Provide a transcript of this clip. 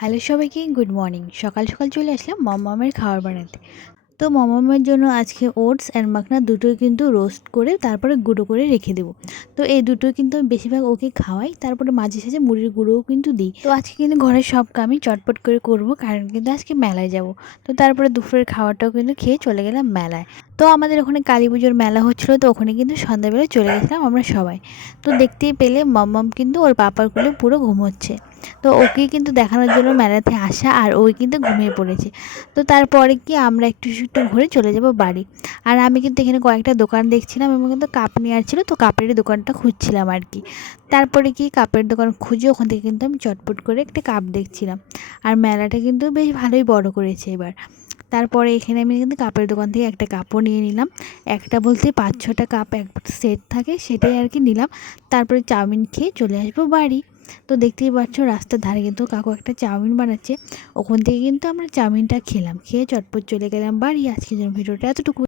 Hello সবাইকে, good morning. সকাল সকাল চলে আসলাম মমের খাবার বানাতে। তো মমের জন্য আজকে ওটস আর মাখনা দুটোই কিন্তু রোস্ট করে তারপরে গুঁড়ো করে রেখে দেবো। তো এই দুটো কিন্তু আমি বেশিরভাগ ওকে খাওয়াই, তারপরে মাঝে সাঝে মুড়ির গুঁড়োও কিন্তু দিই। তো আজকে কিন্তু ঘরের সব কামই চটপট করে করবো, কারণ কিন্তু আজকে মেলায় যাব। তো তারপরে দুপুরের খাবারটাও কিন্তু খেয়ে চলে গেলাম মেলায়। তো আমাদের ওখানে কালী পুজোর মেলা হচ্ছিলো, তো ওখানে কিন্তু সন্ধ্যাবেলা চলে গেছিলাম আমরা সবাই। তো দেখতেই পেলে মম কিন্তু ওর পাপার কোলে পুরো ঘুমোচ্ছে। তো ওকে কিন্তু দেখানোর জন্য মেলাতে আসা, আর ওই কিন্তু ঘুমিয়ে পড়েছে। তো তারপরে কি আমরা একটু ঘুরে চলে যাব বাড়ি। আর আমি কিন্তু এখানে কয়েকটা দোকান দেখছিলাম এবং কিন্তু কাপ নেওয়ার ছিল, তো কাপের দোকানটা খুঁজছিলাম আর কি। তারপরে কি কাপের দোকান খুঁজে ওখান থেকে কিন্তু আমি চটপট করে একটা কাপ দেখছিলাম। আর মেলাটা কিন্তু বেশ ভালোই বড় করেছে এবার। তারপরে এখানে আমি কিন্তু কাপের দোকান থেকে একটা কাপও নিয়ে নিলাম। একটা বলতে 5-6টা কাপ এক সেট থাকে, সেটাই আর কি নিলাম। তারপরে চাউমিন খেয়ে চলে আসবো বাড়ি। তো দেখতেই পাচ্ছ রাস্তার ধারে কিন্তু কাকু একটা চাউমিন বানাচ্ছে। ওখান থেকে কিন্তু আমরা চাউমিনটা খেলাম, খেয়ে চটপট চলে গেলাম বাড়ি। আজকের জন্য ভিডিওটা এতটুকু।